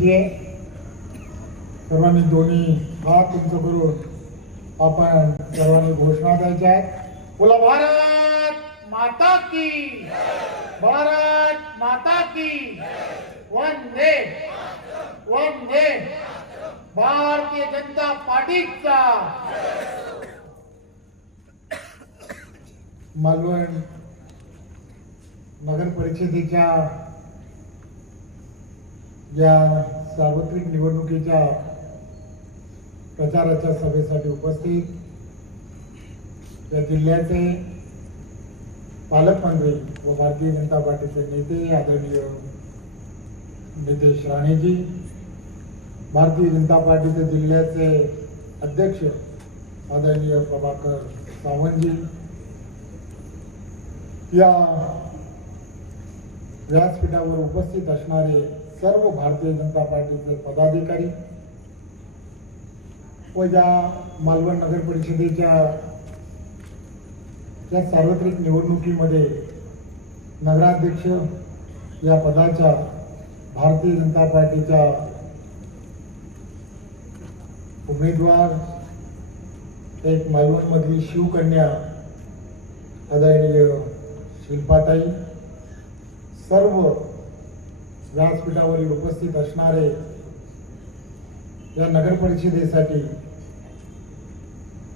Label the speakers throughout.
Speaker 1: संधी आहे. सर्वांनी दोन्ही हात तुमचं करून आपण सर्वांनी घोषणा द्यायच्या आहेत. बोला भारत माता की. भारत माता की. वंदे. वंदे. भारतीय जनता पार्टीचा. मालवण नगर परिषदेच्या या सार्वत्रिक निवडणुकीच्या प्रचाराच्या सभेसाठी उपस्थित या जिल्ह्याचे पालकमंत्री व भारतीय जनता पार्टीचे नेते आदरणीय नितेश राणेजी भारतीय जनता पार्टीचे जिल्ह्याचे अध्यक्ष आदरणीय प्रभाकर सावंतजी या व्यासपीठावर उपस्थित असणारे सर्व भारतीय जनता पार्टीचे पदाधिकारी व ज्या मालवण नगर परिषदेच्या या सार्वत्रिक निवडणुकीमध्ये नगराध्यक्ष या पदाच्या भारतीय जनता पार्टीच्या उमेदवार एक मालवणमधली शिवकन्या आदरणीय शिल्पाताई सर्व व्यासपीठावरील उपस्थित असणारे या नगर परिषदेसाठी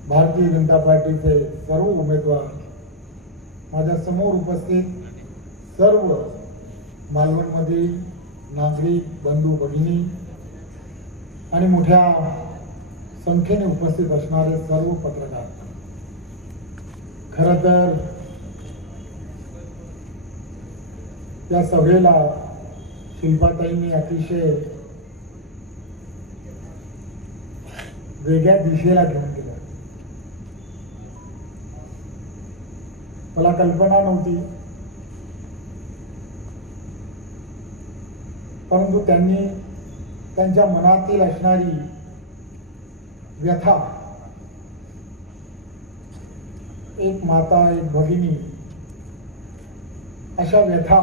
Speaker 1: भारतीय जनता पार्टीचे सर्व उमेदवार माझ्यासमोर उपस्थित सर्व मालवणमधील नागरिक बंधू भगिनी आणि मोठ्या संख्येने उपस्थित असणारे सर्व पत्रकार. खर तर या सभेला शिल्पाताईंनी अतिशय वेगळ्या दिशेला घेऊन गेलं मला कल्पना नव्हती. परंतु त्यांनी त्यांच्या मनातील असणारी व्यथा एक माता एक भगिनी अशा व्यथा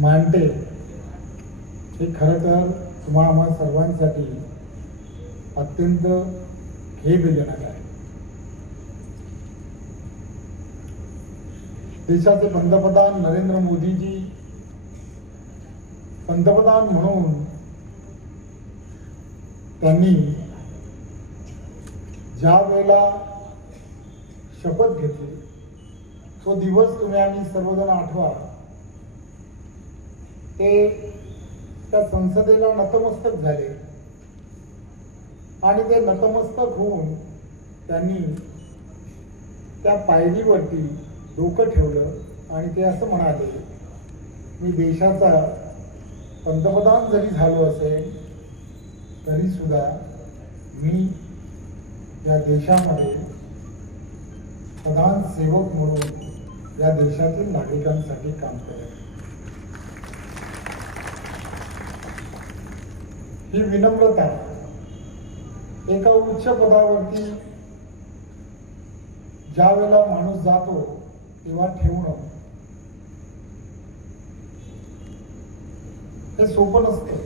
Speaker 1: मांडते. हे खरं तर तुम्हा आम्हा सर्वांसाठी अत्यंत खेदजनक आहे. देशाचे पंतप्रधान नरेंद्र मोदीजी पंतप्रधान म्हणून त्यांनी ज्या वेळेला शपथ घेतली तो दिवस तुम्ही आम्ही सर्वजण आठवा. ते त्या संसदेला नतमस्तक झाले. आणि ते नतमस्तक होऊन त्यांनी त्या पायरीवरती डोकं ठेवलं आणि ते असं म्हणाले मी देशाचा पंतप्रधान जरी झालो असेल तरी सुद्धा मी या देशामध्ये प्रधान सेवक म्हणून या देशातील नागरिकांसाठी काम करेल ही विनम्रता एका उच्च पदावरती ज्या वेळेला माणूस जातो तेव्हा ठेवणं हे सोपं नसतं.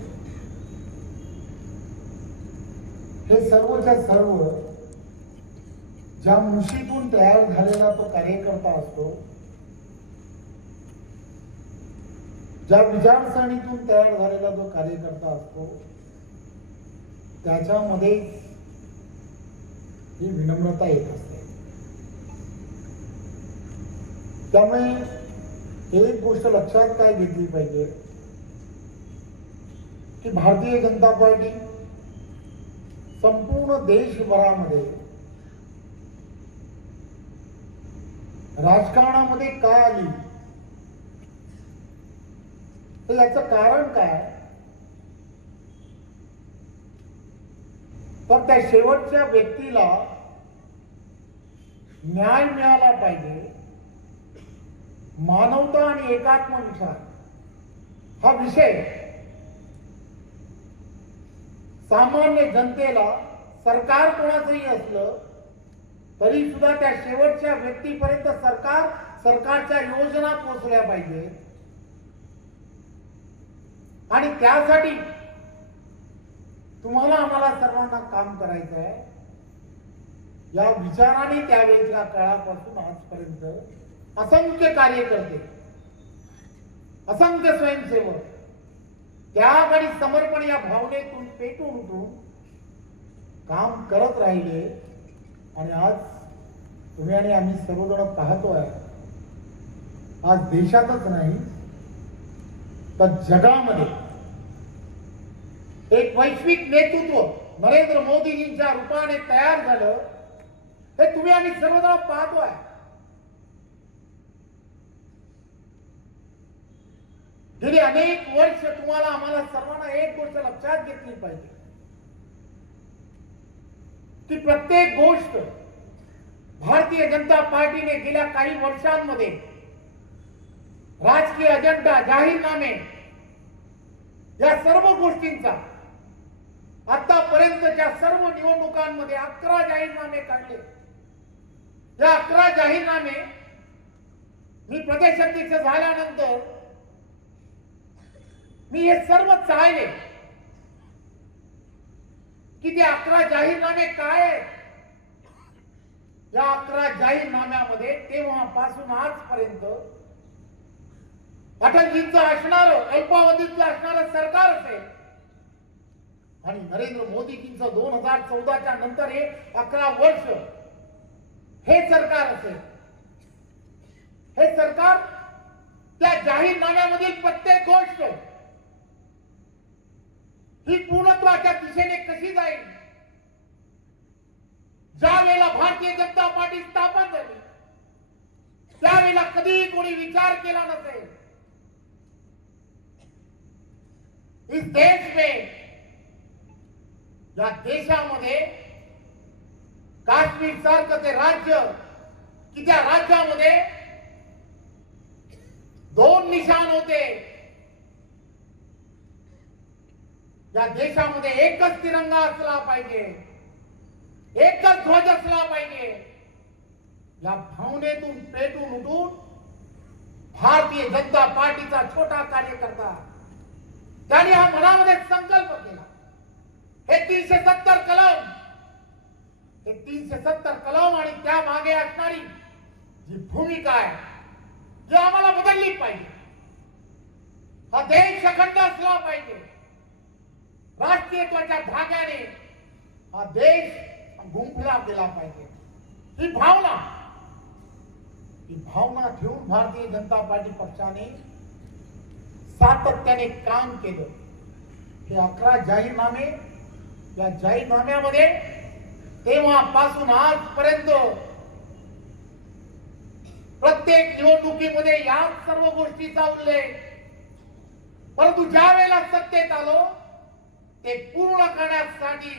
Speaker 1: हे सर्वच्या सर्व ज्या मुशीतून तयार झालेला तो कार्यकर्ता असतो ज्या विचारसरणीतून तयार झालेला जो कार्यकर्ता असतो त्याच्यामध्ये ही विनम्रता येत असते. त्यामुळे एक गोष्ट लक्षात काय घेतली पाहिजे? की भारतीय जनता पार्टी संपूर्ण देशभरामध्ये राजकारणामध्ये का आली? तर याचं कारण काय? तर त्या शेवटच्या व्यक्तीला न्याय मिळाला पाहिजे. मानवता आणि एकात्म विचार हा विषय सामान्य जनतेला सरकार कोणाचंही असलं तरी सुद्धा त्या शेवटच्या व्यक्तीपर्यंत सरकार सरकारच्या योजना पोचल्या पाहिजे आणि त्यासाठी तुम्हाला आम्हाला सर्वांना काम करायचं आहे. या विचाराने त्यावेळेच्या काळापासून आजपर्यंत असंख्य कार्यकर्ते असंख्य स्वयंसेवक त्याग आणि समर्पण या भावनेतून पेटून उठून काम करत राहिले. आणि आज तुम्ही आणि आम्ही सर्वजण पाहतोय आज देशातच नाही तर जगामध्ये एक वैश्विक नेतृत्व नरेंद्र मोदीजींच्या रूपाने तयार झालं हे तुम्ही आम्ही सर्वजण पाहतोय गेली अनेक वर्ष तुम्हाला आम्हाला सर्वांना एक गोष्ट लक्षात घेतली पाहिजे. ती प्रत्येक गोष्ट भारतीय जनता पार्टीने गेल्या काही वर्षांमध्ये राजकीय अजेंडा जाहीरनामे या सर्व गोष्टींचा आतापर्यंतच्या सर्व निवडणुकांमध्ये अकरा जाहीरनामे काढले. या अकरा जाहीरनामे मी प्रदेशाध्यक्ष झाल्यानंतर मी हे सर्व चाळले. की ते अकरा जाहीरनामे काय आहेत? या अकरा जाहीरनाम्यामध्ये तेव्हापासून आजपर्यंत अटलजींचं असणार अल्पावधीचं असणारं सरकार असेल आणि नरेंद्र मोदीजींचं दोन हजार चौदाच्या नंतर हे अकरा वर्ष हे सरकार असेल. हे सरकार त्या जाहीरनाम्यामधील प्रत्येक गोष्ट ही पूर्णत्वाच्या दिशेने कशी जाईल? ज्या वेळेला भारतीय जनता पार्टी स्थापन झाली त्यावेळेला कधीही कोणी विचार केला नसेल. इस देश में या देशामध्ये काश्मीर सारखं ते राज्य कि त्या राज्यामध्ये दोन निशाण होते. या देशामध्ये एकच तिरंगा असला पाहिजे. एकच ध्वज असला पाहिजे. या भावनेतून पेटून उठून भारतीय जनता पार्टीचा छोटा कार्यकर्ता त्याने हा मनामध्ये संकल्प केला. हे तीनशे सत्तर कलम. हे तीनशे सत्तर कलम आणि त्या मागे असणारी जी भूमिका आहे जी आम्हाला बदलली पाहिजे. हा देश अखंड असला पाहिजे. राष्ट्रीयत्वाच्या धाग्याने हा देश गुंफला गेला पाहिजे. ही भावना ही भावना ठेवून भारतीय जनता पार्टी पक्षाने सातत्याने काम केलं. हे अकरा जाहीरनामे या जाहीरनाम्यामध्ये तेव्हापासून आजपर्यंत प्रत्येक निवडणुकीमध्ये या सर्व गोष्टीचा उल्लेख. परंतु ज्या वेळेला सत्तेत आलो ते पूर्ण करण्यासाठी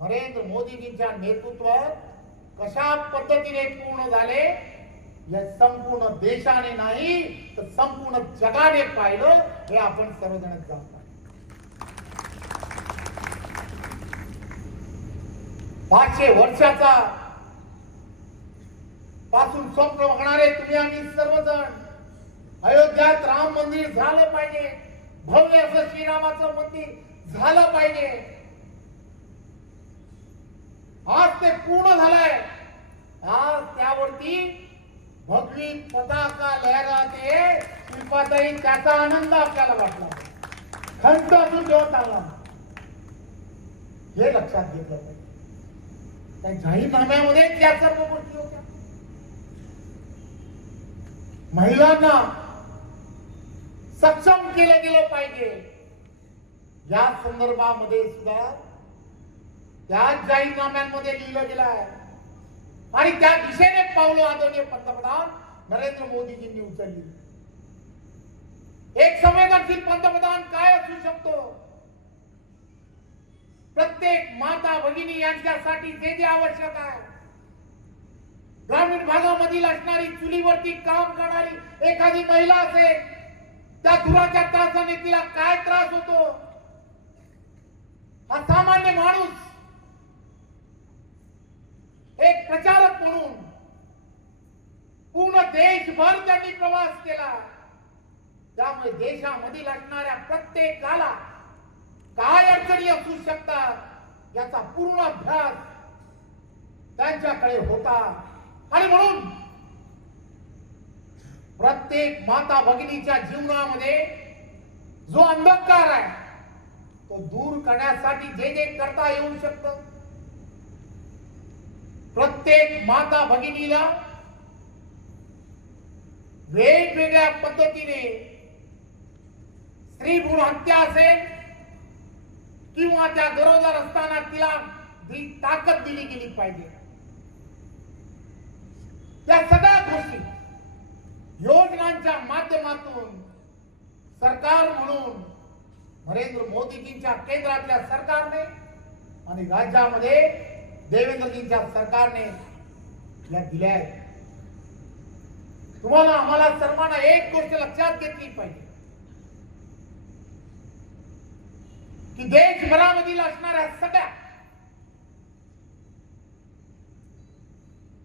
Speaker 1: नरेंद्र मोदीजींच्या नेतृत्वात कशा पद्धतीने पूर्ण झाले या संपूर्ण देशाने नाही तर संपूर्ण जगाने पाहिलं हे आपण सर्वजण जाणतो. पाचशे वर्षाचा पासून स्वप्न बघणारे तुम्ही आम्ही सर्वजण अयोध्यात राम मंदिर झालं पाहिजे. भव्य असं श्रीरामाचं मंदिर झालं पाहिजे. आज ते पूर्ण झालंय. आज त्यावरती भगवी पताका लहराते शिल्पाताई त्याचा आनंद आपल्याला वाटला. खंत अजून ठेवत आला हे लक्षात घेतलं पाहिजे. त्या जाहीरनाम्यामध्ये त्या सर्व गोष्टी होत्या महिलांना सक्षम केलं गेलं पाहिजे. या संदर्भामध्ये सुद्धा त्या जाहीरनाम्यांमध्ये लिहिलं गेलं आहे आणि त्या दिशेने पावलं आदरणीय पंतप्रधान नरेंद्र मोदीजींनी उचलली. एक संवेदनशील पंतप्रधान काय असू शकतो? प्रत्येक माता भगिनी यांच्यासाठी जे जे आवश्यक आहे. ग्रामीण भागामधील असणारी चुलीवरती काम करणारी एखादी महिला असेल त्या धुराच्या त्रासाने तिला काय त्रास होतो? हा सामान्य माणूस एक प्रचारक म्हणून पूर्ण देशभर त्यांनी प्रवास केला. त्यामुळे देशामधील असणाऱ्या प्रत्येकाला काय अडचणी असू शकतात याचा पूर्ण अभ्यास त्यांच्याकडे होता. आणि म्हणून प्रत्येक माता भगिनीच्या जीवनामध्ये जो अंधकार आहे तो दूर करण्यासाठी जे जे करता येऊ शकत. प्रत्येक माता भगिनीला वेगवेगळ्या पद्धतीने स्त्री भ्रूण हत्या असेल किंवा त्या गरोदर असताना तिला ताकद दिली गेली पाहिजे. त्या सगळ्या गोष्टी योजनांच्या माध्यमातून सरकार म्हणून नरेंद्र मोदीजींच्या केंद्रातल्या सरकारने आणि राज्यामध्ये देवेंद्रजींच्या सरकारने या दिल्या आहेत. तुम्हाला आम्हाला सर्वांना एक गोष्ट लक्षात घेतली पाहिजे. की देशभरामधील असणाऱ्या सगळ्या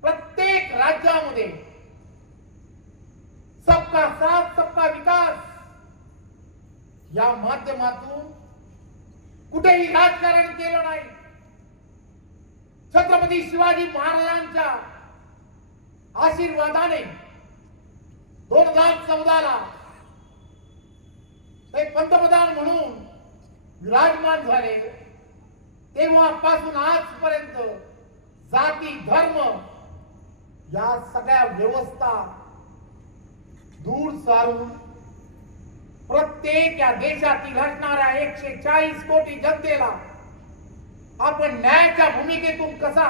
Speaker 1: प्रत्येक राज्यामध्ये सबका साथ सबका विकास या माध्यमातून कुठेही राजकारण केलं नाही. छत्रपती शिवाजी महाराजांच्या आशीर्वादाने दोन हजार चौदाला ते पंतप्रधान म्हणून विराजमान झाले. तेव्हापासून आजपर्यंत जाती धर्म या सगळ्या व्यवस्था दूर सारून प्रत्येक या देशातील असणाऱ्या एकशे चाळीस कोटी जनतेला आपण न्यायाच्या भूमिकेतून कसा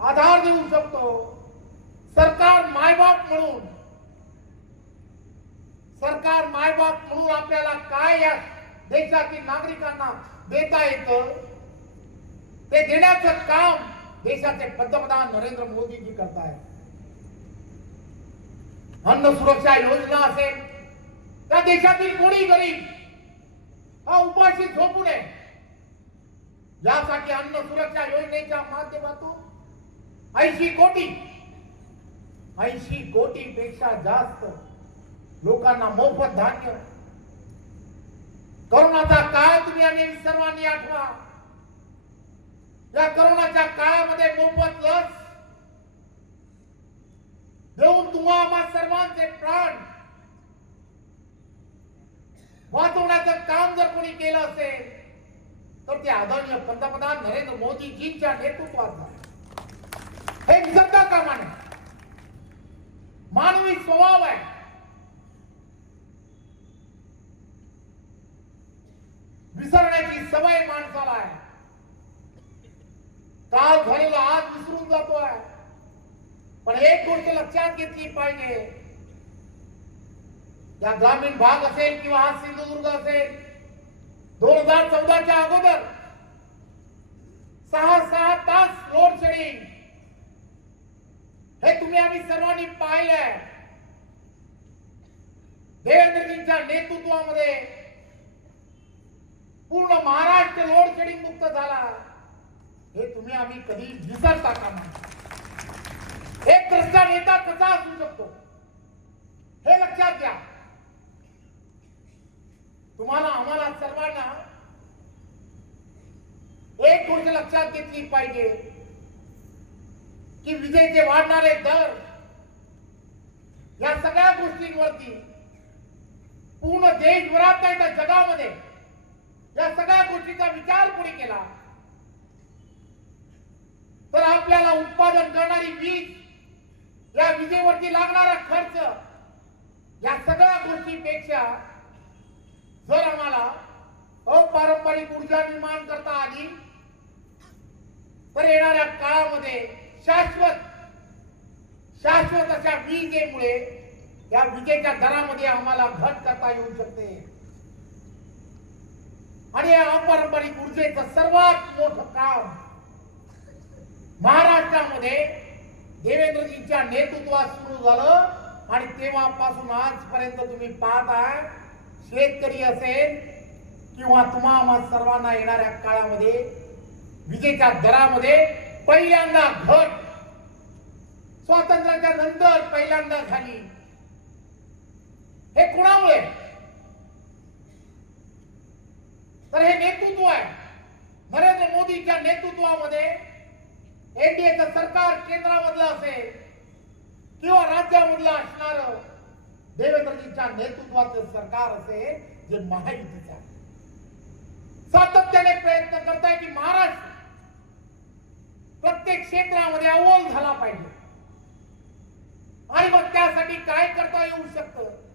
Speaker 1: आधार देऊ शकतो? सरकार मायबाप म्हणून सरकार मायबाप म्हणून आपल्याला काय या देशातील नागरिकांना देता येतं. ते देण्याचं काम देशाचे पंतप्रधान नरेंद्र मोदीजी करतायत अन्न सुरक्षा योजना असेल त्या देशातील कोणी गरीब हा उपाशी झोपू नये. यासाठी अन्न सुरक्षा योजनेच्या माध्यमातून ऐंशी कोटी ऐंशी कोटी पेक्षा जास्त लोकांना मोफत धान्य करोनाचा काळ तुम्ही आणि सर्वांनी आठवा. या करोनाच्या काळामध्ये मोफत लस देऊन तुम्हा आम्हा सर्वांचे प्राण वाचवण्याचं काम जर कोणी केलं असेल तर ते आदरणीय पंतप्रधान नरेंद्र मोदीजींच्या नेतृत्वात हे विसरता कामा मानवी स्वभाव आहे. विसरण्याची सवय माणसाला आहे. काल झालेला आज विसरून जातोय. पण एक गोष्ट लक्षात घेतली पाहिजे. या ग्रामीण भाग असेल किंवा हा सिंधुदुर्ग असेल दोन हजार चौदाच्या अगोदर सहा सहा तास लोड शेडिंग हे तुम्ही आम्ही सर्वांनी पाहिलंय. देवेंद्रजींच्या नेतृत्वामध्ये पूर्ण महाराष्ट्र लोड शेडिंग मुक्त झाला. हे तुम्ही आम्ही कधी विसरता का नाही एक भ्रष्टा नेता कसा असू शकतो? हे लक्षात घ्या. तुम्हाला आम्हाला सर्वांना एक गोष्ट लक्षात घेतली पाहिजे की विजेचे वाढणारे दर या सगळ्या गोष्टींवरती पूर्ण देशभरात नाही तर जगामध्ये या सगळ्या गोष्टीचा विचार कोणी केला? तर आपल्याला उत्पादन करणारी वीज या विजेवरती लागणारा खर्च या सगळ्या गोष्टीपेक्षा जर आम्हाला अपारंपरिक ऊर्जा निर्माण करता आली तर येणाऱ्या काळामध्ये शाश्वत शाश्वत अशा विजेमुळे या विजेच्या दरामध्ये आम्हाला घट करता येऊ शकते. आणि या अपारंपरिक ऊर्जेचं सर्वात मोठं काम महाराष्ट्रामध्ये देवेंद्रजींच्या नेतृत्वात सुरू झालं. आणि तेव्हापासून आजपर्यंत तुम्ही पाहत आहे शेतकरी असेल किंवा तुम्हा सर्वांना येणाऱ्या काळामध्ये विजेच्या दरामध्ये पहिल्यांदा घट स्वातंत्र्याच्या नंतर पहिल्यांदा झाली. हे कुणामुळे? तर हे नेतृत्व आहे. नरेंद्र मोदींच्या नेतृत्वामध्ये एनडीएचं सरकार केंद्रामधलं असेल किंवा राज्यामधलं असणार देवेंद्रजींच्या नेतृत्वाचं सरकार असेल जे महायुतीचं आहे. सातत्याने प्रयत्न करताय की महाराष्ट्र प्रत्येक क्षेत्रामध्ये अव्वल झाला पाहिजे. आणि मग त्यासाठी काय करता येऊ शकतं?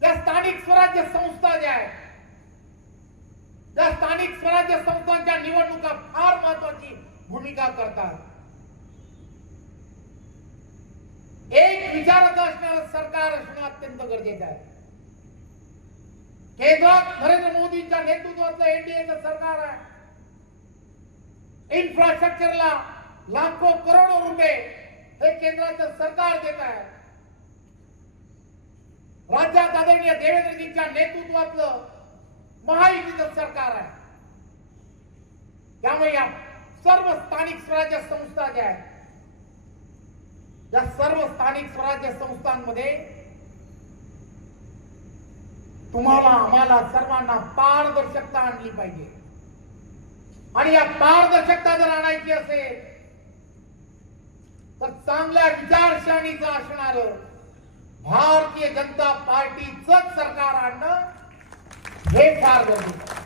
Speaker 1: ज्या स्थानिक स्वराज्य संस्था ज्या आहेत त्या स्थानिक स्वराज्य संस्थांच्या निवडणुका फार महत्वाची भूमिका करतात. एक विचाराचं असणारं सरकार असणं अत्यंत गरजेचं आहे. केंद्रात नरेंद्र मोदींच्या नेतृत्वातलं एनडीएचं सरकार आहे. इन्फ्रास्ट्रक्चरला लाखो करोडो रुपये हे केंद्राचं सरकार देत आहे. राज्यात आदरणीय देवेंद्रजींच्या नेतृत्वातलं महायुतीचं सरकार आहे. त्यामुळे या सर्व स्थानिक स्वराज्य संस्था ज्या आहेत या सर्व स्थानिक स्वराज्य संस्थांमध्ये तुम्हाला आम्हाला सर्वांना पारदर्शकता आणली पाहिजे. आणि या पारदर्शकता जर आणायची असेल तर चांगल्या विचारसरणीचं असणार भारतीय जनता पार्टीच सरकार आणणं हे फार गरजेचं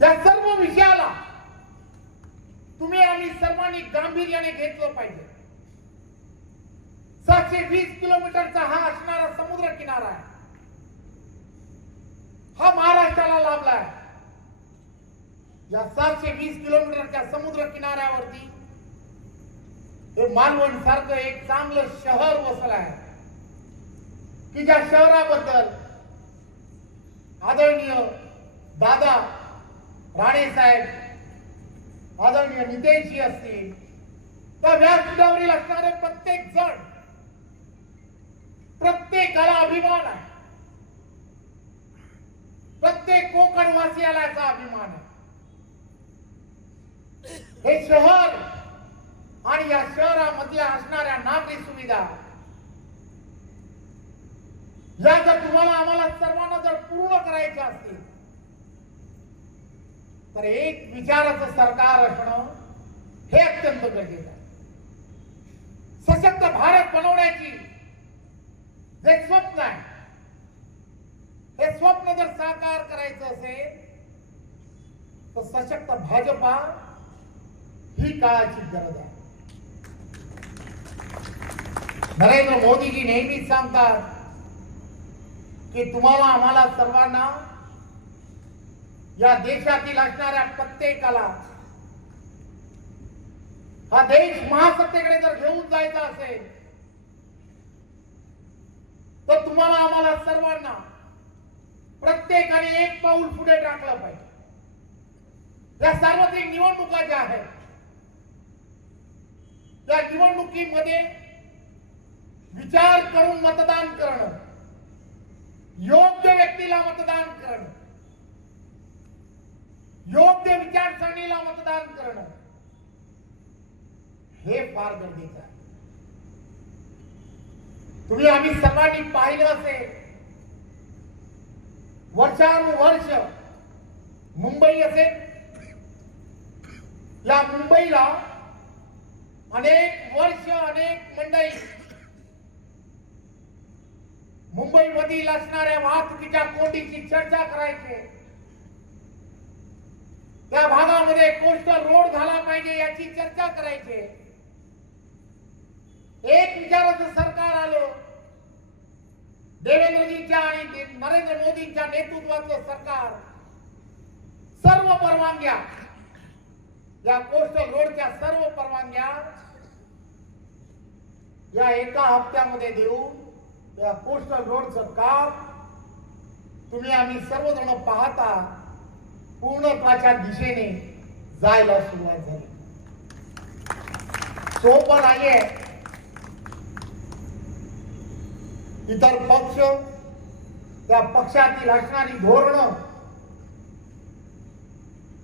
Speaker 1: त्या या सर्व विषयाला तुम्ही आम्ही सर्वांनी गांभीर्याने घेतलं पाहिजे. सातशे वीस किलोमीटरचा हा असणारा समुद्र किनारा आहे. हा महाराष्ट्राला लाभला आहे या सातशे वीस किलोमीटरच्या समुद्र किनाऱ्यावरती हे मालवण सारखं एक चांगलं शहर वसलं आहे. की ज्या शहराबद्दल आदरणीय दादा राणे साहेब आदरणीय नितेशजी असतील त्या व्यासपीठावरील असणारे प्रत्येक जण प्रत्येकाला अभिमान आहे. प्रत्येक कोकणवासियाला याचा अभिमान आहे. हे शहर आणि या शहरामधल्या असणाऱ्या नागरी सुविधा. या जर तुम्हाला आम्हाला सर्वांना जर पूर्ण करायचे असतील तर एक विचाराचं सरकार असणं हे अत्यंत गरजेचं आहे. सशक्त भारत बनवण्याची जे स्वप्न आहे हे स्वप्न जर साकार करायचं असेल तर सशक्त भाजपा ही काळाची गरज आहे. नरेंद्र मोदीजी नेहमीच सांगतात की तुम्हाला आम्हाला सर्वांना या देशातील असणाऱ्या प्रत्येकाला हा देश महासत्तेकडे जर घेऊन जायचा असेल तर तुम्हाला आम्हाला सर्वांना प्रत्येकाने एक पाऊल पुढे टाकलं पाहिजे. या सार्वत्रिक निवडणुका ज्या आहेत त्या निवडणुकीमध्ये विचार करून मतदान करणं. योग्य व्यक्तीला मतदान करणं. योग्य विचारसरणीला मतदान करणं. हे फार गरजेचं आहे. तुम्ही आम्ही सर्वांनी पाहिलं असेल वर्षानुवर्ष मुंबई असेल. या मुंबईला अनेक वर्ष अनेक मंडळी मुंबईमधील असणाऱ्या वाहतुकीच्या कोंडीची चर्चा करायचे. त्या भागामध्ये कोस्टल रोड झाला पाहिजे याची चर्चा करायचे. एक विचाराचं सरकार आलं. देवेंद्रजींच्या आणि नरेंद्र मोदींच्या नेतृत्वाचं सरकार. सर्व परवानग्या. या कोस्टल रोडच्या सर्व परवानग्या या एका हप्त्यामध्ये देऊन या कोस्टल रोडचं काम तुम्ही आम्ही सर्वजण पाहता पूर्णत्वाच्या दिशेने जायला सुरुवात झाली. सोपं नाहीये. इतर पक्ष त्या पक्षातील असणारी धोरणं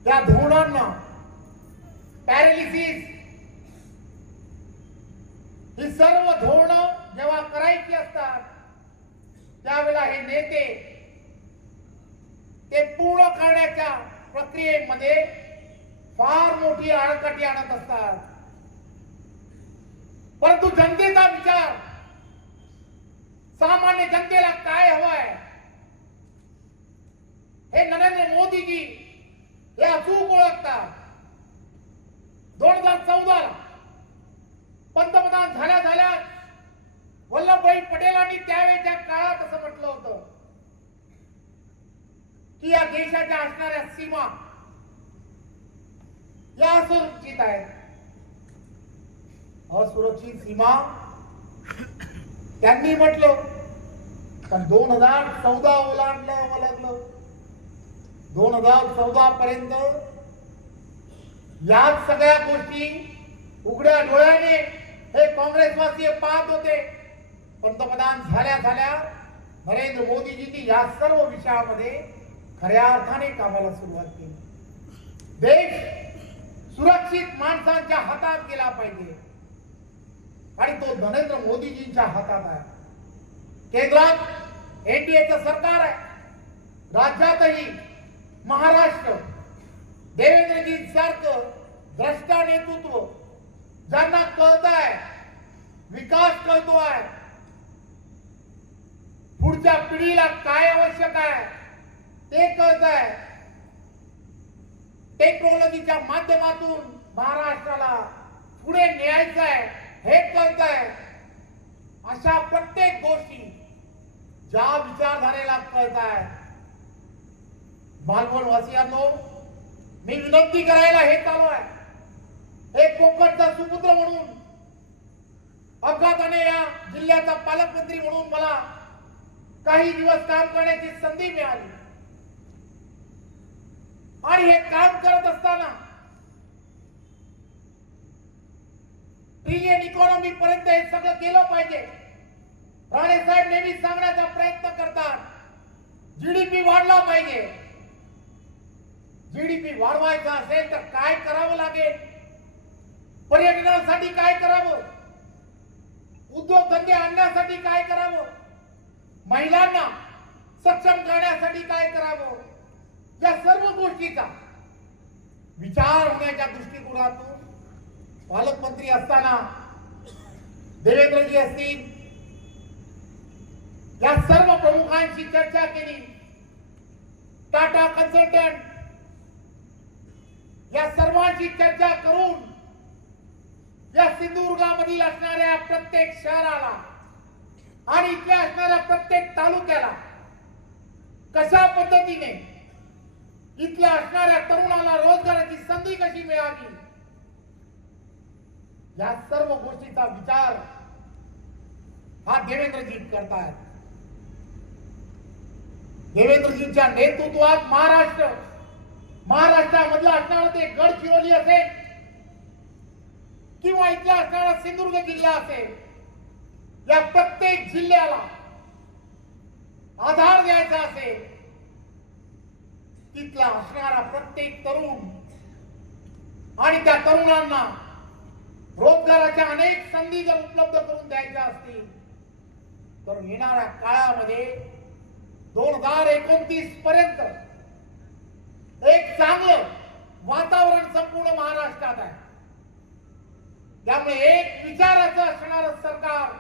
Speaker 1: त्या धोरणांना पॅरालिसिस ही सर्व धोरणं जेव्हा करायची असतात त्यावेळेला हे नेते ते पूर्ण करण्याच्या प्रक्रियेमध्ये फार मोठी आळकाठी आणत असतात. परंतु जनतेचा विचार सामान्य जनतेला काय हवंय हे नरेंद्र मोदीजी हे अचूक ओळखतात दोन हजार चौदा पंतप्रधान झाल्या झाल्या वल्लभभाई पटेलांनी त्यावेळेच्या काळात असं म्हटलं होतं की या देशाच्या असणाऱ्या सीमा या असुरक्षित आहेत असुरक्षित सीमा त्यांनी म्हटलं पण दोन हजार चौदा ओलांडलं ओलांडलं दोन हजार चौदा पर्यंत याच सगळ्या गोष्टी उघड्या डोळ्याने हे काँग्रेसवासी पाहत होते. पंतप्रधान झाल्या झाल्या नरेंद्र मोदीजींनी या सर्व विषयामध्ये खऱ्या अर्थाने कामाला सुरुवात केली. देश सुरक्षित माणसांच्या हातात गेला पाहिजे. आणि तो नरेंद्र मोदीजींच्या हातात आहे. केंद्रात एनडीएचं सरकार आहे. राज्यातही महाराष्ट्र देवेंद्रजी सारखं भ्रष्टा नेतृत्व ज्यांना कळत आहे विकास कळतो आहे पुढच्या पिढीला काय आवश्यक आहे ते कळत आहे. टेक्नॉलॉजीच्या माध्यमातून महाराष्ट्राला पुढे न्यायचं आहे हे कळत आहे अशा प्रत्येक गोष्टी ज्या विचारधारेला कळत आहे मालवण वासियांनो मी विनंती करायला हे चालू आहे. एक कोकणचा सुपुत्र म्हणून अपघाताने या जिल्ह्याचा पालकमंत्री म्हणून मला काही दिवस काम करण्याची संधी मिळाली. आणि हे काम करत असताना ट्रिलियन इकॉनॉमी पर्यंत हे सगळं गेलं पाहिजे. राणे साहेब नेहमी सांगण्याचा प्रयत्न करतात. जीडीपी वाढला पाहिजे. जीडीपी वाढवायचा असेल तर काय करावं लागेल? पर्यटनासाठी काय करावं? उद्योगधंदे आणण्यासाठी काय करावं? महिलांना सक्षम करण्यासाठी काय करावं? या सर्व गोष्टीचा विचार होण्याच्या दृष्टिकोनातून पालकमंत्री असताना देवेंद्रजी असतील या सर्व प्रमुखांशी चर्चा केली. टाटा कन्सल्टंट या सर्वांशी चर्चा करून या सिंधुदुर्गामधील असणाऱ्या प्रत्येक शहराला आणि इथल्या असणाऱ्या प्रत्येक तालुक्याला कशा पद्धतीने इथल्या असणाऱ्या तरुणाला रोजगाराची संधी कशी मिळावी? या सर्व गोष्टीचा विचार हा देवेंद्रजी करतायत. देवेंद्रजींच्या नेतृत्वात महाराष्ट्र महाराष्ट्रामधला असणारा ते गडचिरोली असेल किंवा इथला असणारा सिंधुदुर्ग जिल्हा असेल या प्रत्येक जिल्ह्याला आधार द्यायचा असेल तिथला असणारा प्रत्येक तरुण आणि त्या तरुणांना रोजगाराच्या अनेक संधी जर उपलब्ध करून द्यायच्या असतील तर येणाऱ्या काळामध्ये दोन हजार एकोणतीस पर्यंत एक चांगलं वातावरण संपूर्ण महाराष्ट्रात आहे. त्यामुळे एक विचाराचं असणार सरकार